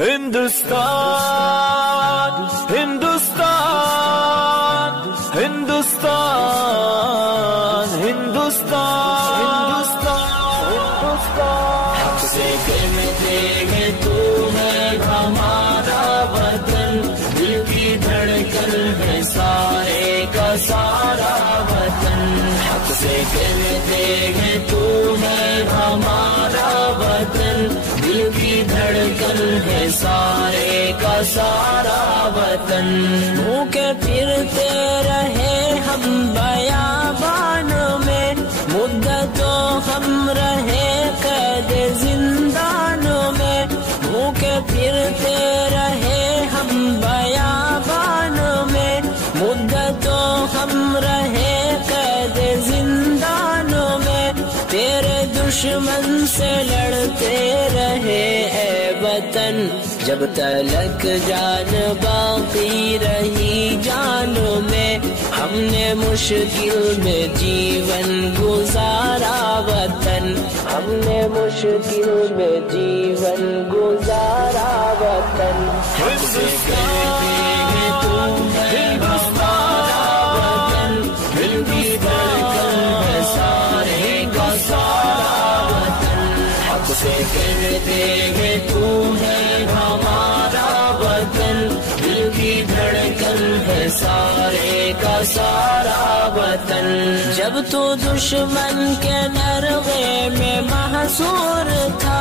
ہندوستان ہندوستان ہندوستان ہندوستان حق سے کہتے ہیں تو ہے ہمارا وطن، دل کی دھڑکن ہے سارے کا سارا وطن، حق سے کہتے ہیں تو ہے ہمارا وطن، دل کی دھڑکن ہے سارے کا سارا وطن، منہ کے پھرتے رہے ہم بیابان میں، مدتوں ہم رہے قید زندان میں، منہ کے پھرتے رہے ہم بیابان میں، مدتوں ہم رہے قید زندان میں، تیرے دشمن سے لڑتے رہے اے وطن، جب تلک جان باقی رہی جان میں، ہم نے مشکل میں جیون گزارا وطن، ہم نے مشکل میں جیون گزارا وطن، حق سے کہتے ہیں تم ہے ہمارا وطن، دل کی دھڑکن ہے سارے کا سارا وطن، حق سے کہتے ہیں تم ہے ہمارا وطن، دل کی دھڑکن ہے سارے کا سارا وطن، جب تو دشمن کے نرغے میں محصور تھا،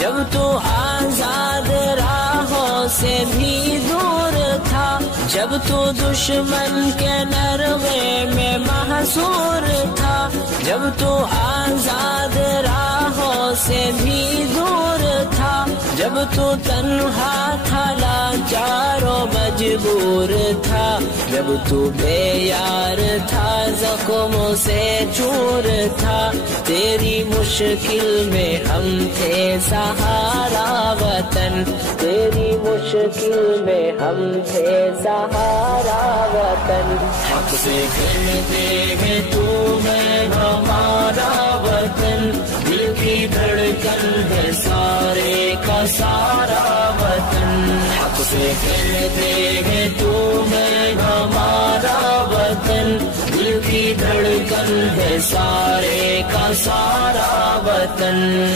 جب تو آزاد راہوں سے بھی دور تھا، جب تو دشمن کے نرغے میں محصور تھا، جب تو آزاد راہوں سے بھی دور تھا، جب تو تنہا تھا لاچار و مجبور تھا، جب تو بے یار تھا زخموں سے چور تھا، تیری مشکل میں ہم تھے سہارا وطن، تیری مشکل میں ہم تھے سہارا وطن، حق سے کہتے ہیں تو ہے ہمارا وطن، دل کی دھڑکن ہے سارے کا سارا وطن، حق سے کہتے ہیں تو ہے ہمارا وطن، دل کی دھڑکن ہے سارے کا سارا وطن۔